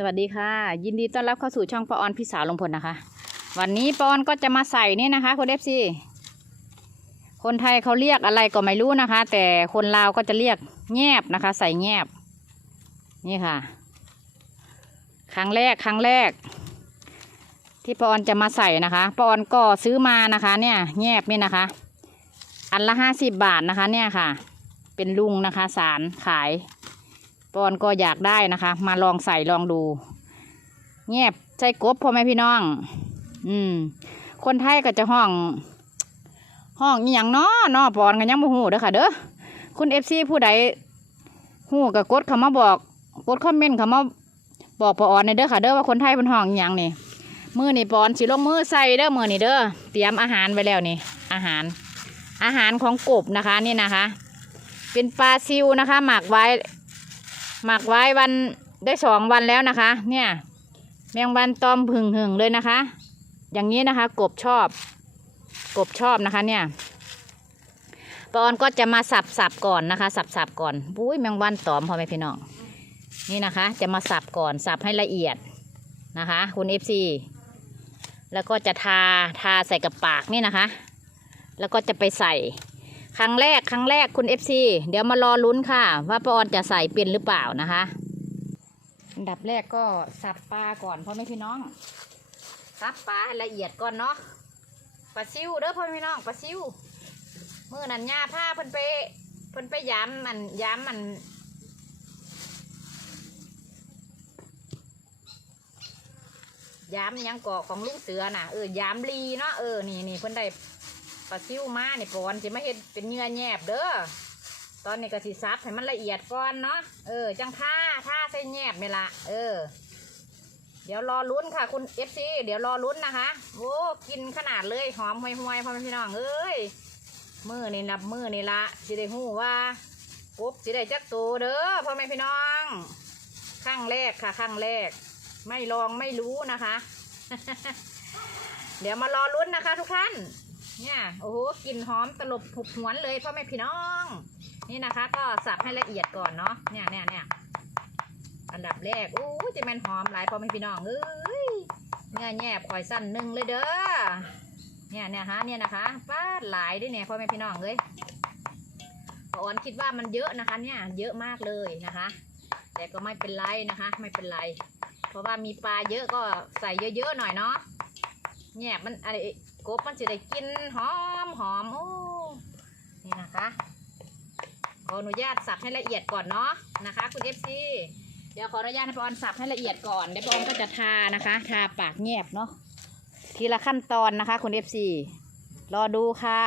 สวัสดีค่ะ ยินดีต้อนรับเข้าสู่ช่องปออนพี่สาวลงพลนะคะ วันนี้ปออนก็จะมาใส่นี่นะคะคุณเอฟซีคนไทยเขาเรียกอะไรก็ไม่รู้นะคะ แต่คนลาวก็จะเรียกแงบนะคะ ใส่แงบ นี่ค่ะ ครั้งแรกครั้งแรก ที่ปออนจะมาใส่นะคะปออนก็ซื้อมานะคะ เนี่ย แงบนี่นะคะ อันละห้าสิบบาทนะคะ เนี่ยค่ะ เป็นลุงนะคะ สารขาย ปอนก็อยากได้นะคะ มาลองใส่ลองดู เงียบใส่กบพ่อแม่พี่น้อง อืม คนไทยก็จะห้อง ห้องอีหยังเนาะเนาะปอนกันยังบ่ฮู้เด้อค่ะ เด้อคุณเอฟซีผู้ใดฮู้ก็กดคำมาบอกกดคอมเมนต์คำมาบอกปอนในเด้อค่ะเด้อว่าคนไทยเป็นห้องอีหยังนี่มือนี่ปอนสิลงมือใส่เด้อมือนี่เด้อเตรียมอาหารไว้แล้วนี่ อาหาร อาหารของกบนะคะนี่นะคะ เป็นปลาซิวนะคะ หมักไว้ หมักไว้วันได้สองวันแล้วนะคะ เนี่ย แมงวันตอมผึ่งหึงเลยนะคะ อย่างนี้นะคะ กบชอบ กบชอบนะคะ เนี่ยปอนก็จะมาสับสับก่อนนะคะ สับสับก่อนบุ้ยแมงวันตอมพ่อแม่พี่น้องนี่นะคะ จะมาสับก่อนสับให้ละเอียดนะคะ คุณเอฟซีแล้วก็จะทาทาใส่กับปากนี่นะคะ แล้วก็จะไปใส่ ครั้งแรกครั้งแรกคุณ FC เดี๋ยวมารอลุ้นค่ะ ว่าปอนจะใส่เป็นหรือเปล่านะคะอันดับแรกก็สับปลาก่อนพ่อแม่พี่น้องสับปลาละเอียดก่อนเนาะปลาซิวเด้อพ่อแม่พี่น้องปลาซิวเมื่อนั้นย่าผ้าเพิ่นไปเพิ่นไปย้ำมันย้ำมันย้ำยังเกาะของลุงเสือน่ะเออย้ำลีเนาะเออนี่นี่เพิ่นได้ ปลาซิวมาเนี่ยปอนสิมาเฮ็ดเป็นเนื้อแยบเด้อ ตอนนี้ก็สิซับให้มันละเอียดก่อนเนาะ เออ จังท่าท่าใส่แยบนี่ละเออ เดี๋ยวรอลุ้นค่ะ คุณเอฟซีเดี๋ยวรอลุ้นนะคะโอ้กินขนาดเลยหอมห่วยๆพ่อแม่พี่น้องเอ้ยมือนี่นับมือนี่ละสิได้หู้ว่าปุ๊บสิได้จักตัวเด้อพ่อแม่พี่น้องครั้งแรกค่ะครั้งแรก ไม่ลองไม่รู้นะคะ เดี๋ยวมารอลุ้นนะคะทุกท่าน เนี่ยโอ้โหกลิ่นหอมตลบผุกหวนเลยพ่อแม่พี่น้อง นี่นะคะ ก็สับให้ละเอียดก่อนเนาะเนี่ยเนี่ยเนี่ยอันดับแรกโอ้จะม่นหอมหลายพ่อแม่พี่น้องเอ้ยเนื้อแยบข่อยสั้นหนึ่งเลยเด้อเนี่ยเนี่ยฮะเนี่ยนะคะป้าหลายด้วยเนี่ยพ่อแม่พี่น้องเลยป้ออนคิดว่ามันเยอะนะคะเนี่ยเยอะมากเลยนะคะ แต่ก็ไม่เป็นไรนะคะ ไม่เป็นไร เพราะว่ามีปลาเยอะก็ใส่เยอะๆหน่อยเนาะเนี่ยมันอะไร กบมันจะได้กินหอมหอมโอ้นี่นะคะขออนุญาตสับให้ละเอียดก่อนเนาะนะคะ คุณเอฟซีเดี๋ยวขออนุญาตให้ปอนสับให้ละเอียดก่อนเดี๋ยวปอนก็จะทานะคะ ทาปากเงียบเนาะทีละขั้นตอนนะคะ คุณเอฟซีรอดูค่ะ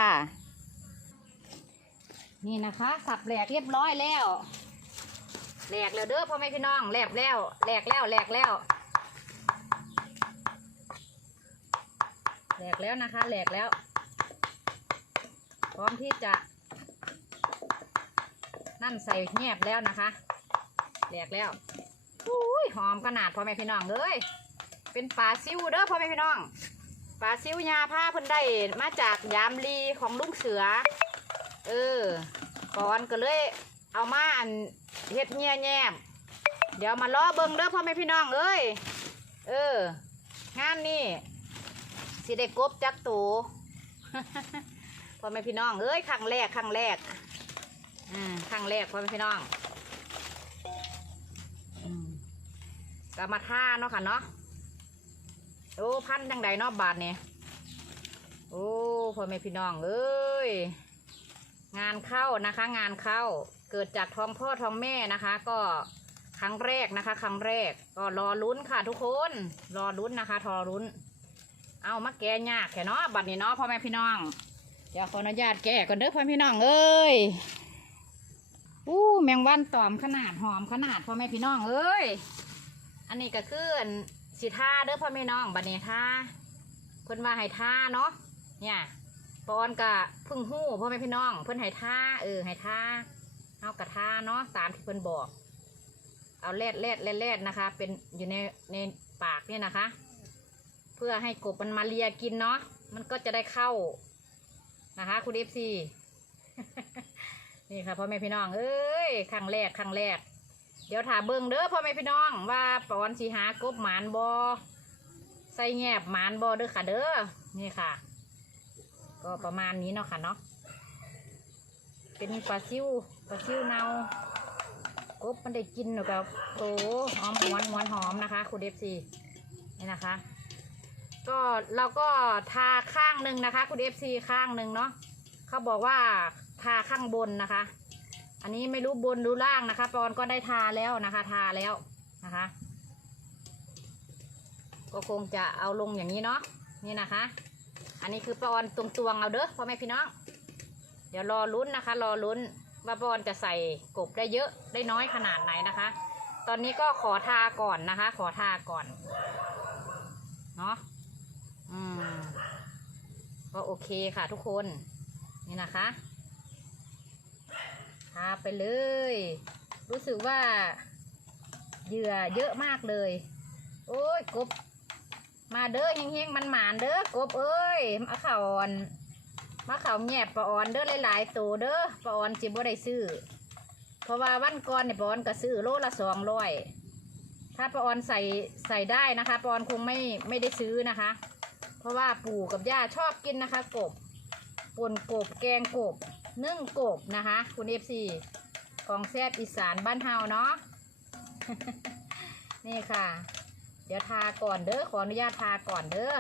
นี่นะคะ สับแหลกเรียบร้อยแล้วแหลกแล้วเด้อพ่อแม่พี่น้องแหลกแล้วแหลกแล้วแหลกแล้วแหลกแล้วนะคะ แหลกแล้ว พร้อมที่จะนั่นใส่แงบแล้วนะคะ แหลกแล้วอุ้ยหอมขนาดพ่อแม่พี่น้องเลยเป็นปลาซิวเด้อพ่อแม่พี่น้องปลาซิวยาผ้าเพิ่นได้มาจากยามลีของลุงเสือ เออก่อนก็เลยเอามาอันเฮ็ดเงี้ยแยบเดี๋ยวมาล้อเบิงเด้อพ่อแม่พี่น้องเอ้ยเออ งานนี่ สิได้กบจักตูพ่อแม่พี่น้องเอ้ยครั้งแรกครั้งแรกอืมครั้งแรกพ่อแม่พี่น้องอืมก็มาท่าเนาะค่ะเนาะโอ้พันจังใดเนาะบาทเนี่ยโอ้พ่อแม่พี่น้องเอ้ยงานเข้านะคะ งานเข้าเกิดจากท้องพ่อท้องแม่นะคะ ก็ครั้งแรกนะคะ ครั้งแรกก็รอลุ้นค่ะทุกคน รอลุ้นนะคะทอลุ้น เอามาแกะยากแค่เนาะบัดนี้เนาะพ่อแม่พี่น้อง เดี๋ยวขออนุญาตแกะก่อนเด้อพ่อแม่พี่น้องเอ้ยอู้แมงวันตอมขนาดหอมขนาดพ่อแม่พี่น้องเอ้ยอันนี้ก็คืออันสิท่าเด้อพ่อแม่น้องบัดนี้ท่าเพิ่นว่าให้ท่าเนาะเนี่ยปอนกะพึ่งหู้พ่อแม่พี่น้อง เพิ่นให้ท่าเออให้ท่าเอากระท่าเนาะตามที่เพิ่นบอก เอาแลดแลดแลดแลดนะคะ เป็นอยู่ในในปากเนี่ยนะคะ พื่อให้กบมันมาเลียกินเนาะมันก็จะได้เข้านะคะ คุณเอฟซีนี่ค่ะพ่อแม่พี่น้องเอ้ยครั้งแรกครั้งแรก เดี๋ยวถาเบิ่งเด้อพ่อแม่พี่น้องว่าปอนสีหากบหมานบอใส่แงบหมานบอเด้อค่ะเด้อนี่ค่ะ ก็ประมาณนี้เนาะค่ะเนาะเป็นปลาซิวปลาซิวเนากบมันได้กินหนูกับโตหอมหวนหวนหอมนะคะ คุณเดฟซีนี่นะคะ ก็เราก็ทาข้างหนึ่งนะคะ คุณเอฟซีข้างหนึ่งเนาะเขาบอกว่าทาข้างบนนะคะ อันนี้ไม่รู้บนรู้ล่างนะคะ ปอนก็ได้ทาแล้วนะคะ ทาแล้วนะคะ ก็คงจะเอาลงอย่างนี้เนาะนี่นะคะ อันนี้คือปอนตรงตวงๆเอาเด้อพ่อแม่พี่น้อง เดี๋ยวรอลุ้นนะคะ รอลุ้นว่าปอนจะใส่กบได้เยอะได้น้อยขนาดไหนนะคะ ตอนนี้ก็ขอทาก่อนนะคะ ขอทาก่อนเนาะ ก็โอเคค่ะทุกคนนี่นะคะทาไปเลย รู้สึกว่าเหยื่อเยอะมากเลย โอ้ยกบ มาเด้อเฮงๆมันหมานเด้อกบเอ้ยมาเข่าอ่อนมาเข่าแงบปลาอ่อนเด้อหลายๆตัวเด้อปลาอ่อนจิบ่ได้ซื้อเพราะว่าวันก่อนเนี่ยปลาอ่อนก็ซื้อโลละสองร้อยถ้าปลาอ่อนใส่ใส่ได้นะคะปลาอ่อนคงไม่ไม่ได้ซื้อนะคะ เพราะว่าปู่กับย่าชอบกินนะคะ กบป่นกบแกงกบนึ่งกบนะคะ คุณเอฟซีของแซ่บอีสานบ้านเฮาเนาะนี่ค่ะ เดี๋ยวทาก่อนเด้อขออนุญาตทาก่อนเด้อ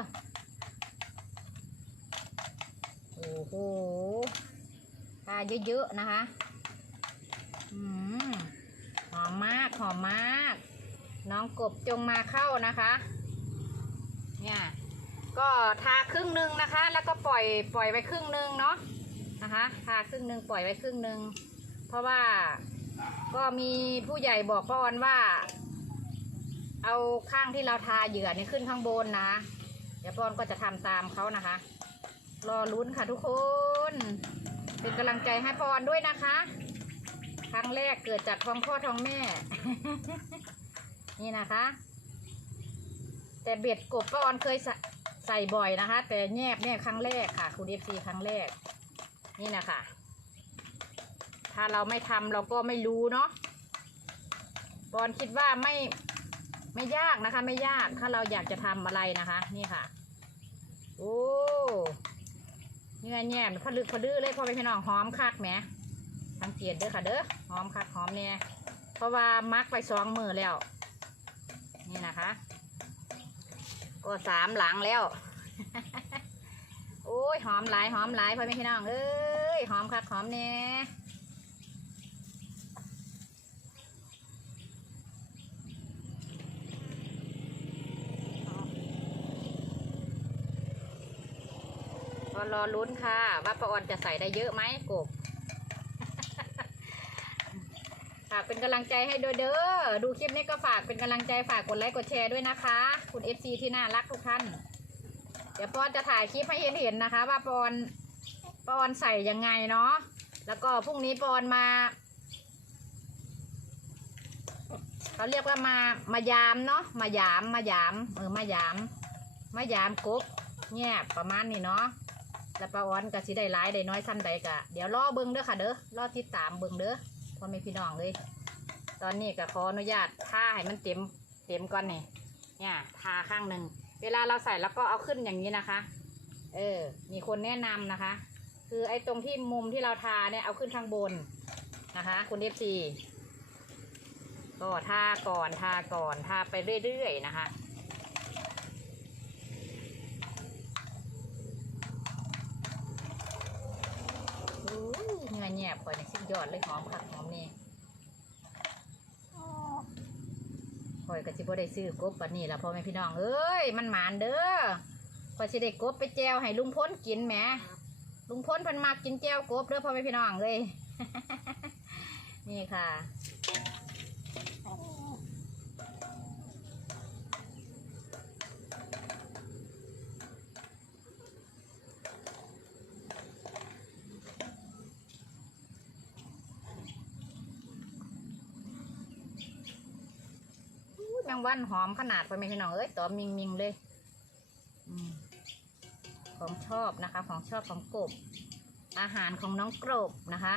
โอ้โหทาเยอะๆนะคะอืมหอมมากหอมมาก น้องกบจงมาเข้านะคะ เนี่ย ก็ทาครึ่งหนึ่งนะคะ แล้วก็ปล่อยปล่อยไว้ครึ่งหนึ่งเนาะนะคะทาครึ่งหนึ่งปล่อยไว้ครึ่งหนึ่งเพราะว่าก็มีผู้ใหญ่บอกป้าออนว่า เอาข้างที่เราทาเหยื่อนี่ขึ้นข้างบนนะ เดี๋ยวป้าออนก็จะทำตามเขานะคะ รอลุ้นค่ะทุกคน เป็นกำลังใจให้ป้าออนด้วยนะคะ ครั้งแรกเกิดจากท้องพ่อท้องแม่ นี่นะคะ แต่เบ็ดกบป้าออนเคยใส่ใส่บ่อยนะคะ แต่แยบเนี่ยครั้งแรกค่ะ คุณเอฟซีครั้งแรก นี่นะคะถ้าเราไม่ทำเราก็ไม่รู้เนาะปอนคิดว่าไม่ไม่ยากนะคะ ไม่ยากถ้าเราอยากจะทำอะไรนะคะ นี่ค่ะ โอ้เนื้อแยบพลึกพะดื้อเลยพอไปพี่น้องหอมคักแหมสังเกตเด้อค่ะ เด้อหอมคักหอมเนี่ยเพราะว่ามักไปสองมือแล้ว นี่นะคะ ก็สามหลังแล้ว โอ้ยหอมหลายหอมหลายพ่อแม่พี่น้องเอ้ยหอมคักหอมเนี่ยรอลุ้นค่ะ ว่าป้าออนจะใส่ได้เยอะไหมกบ ฝากเป็นกำลังใจให้ด้วยเด้อ ดูคลิปนี้ก็ฝากเป็นกำลังใจฝากกดไลค์กดแชร์ด้วยนะคะ คุณ FC ที่น่ารักทุกท่าน เดี๋ยวปอนจะถ่ายคลิปให้เห็นเห็นนะคะ ว่าปอนปอนใส่ยังไงเนาะ แล้วก็พรุ่งนี้ปอนมาเขาเรียกว่ามามายามเนาะ มายามมายามเออมายาม มายามกุ๊บแง่ประมาณนี้เนาะแล้วปาออนก็สิได้ร้ายได้น้อยซ้ำใดกะเดี๋ยวรอเบิ้งเด้อค่ะเด้อรอติดตามเบิ้งเด้อ พ่อแม่พี่น้องเลย ตอนนี้ก็ขออนุญาตทาให้มันเต็มเต็มก่อนนี่เนี่ยทาข้างหนึ่งเวลาเราใส่แล้วก็เอาขึ้นอย่างนี้นะคะ เออ มีคนแนะนำนะคะ คือไอ้ตรงที่มุมที่เราทาเนี่ยเอาขึ้นข้างบนนะคะคุณเอฟซีก็ทาก่อนทาก่อนทาไปเรื่อยๆนะคะ อู้ย ข่อนนี่สุดยอดเลยหอมผักหอมนี่คอยก็สิบ่ได้ซื้อกบปันนี้ละพ่อแม่พี่น้องเอ้ยมันหมานเด้อคอยสิได้กบไปแจวให้ลุงพ้นกินแหมลุงพ้นพันมากกินแจวกบเด้อพ่อแม่พี่น้องเลยนี่ค่ะ จังวันหอมขนาดไปไหมพี่น้องเอ้ยตัวมิงมิงเลยอของชอบนะคะ ของชอบของกบ อาหารของน้องกรบนะคะ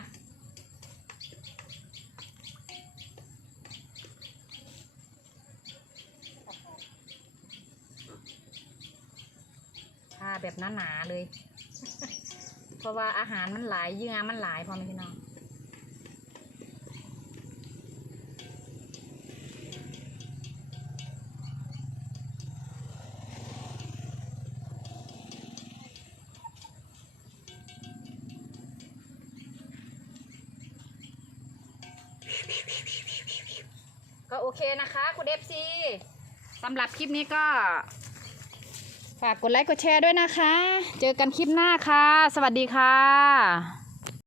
ผ้าแบบหนาๆเลย เพราะว่าอาหารมันหลายเยื่อมันหลายพอไหมพี่น้อง ก็โอเคนะคะ คุณเอฟซีสำหรับคลิปนี้ก็ ฝากกดไลค์กดแชร์ด้วยนะคะ เจอกันคลิปหน้าค่ะ สวัสดีค่ะ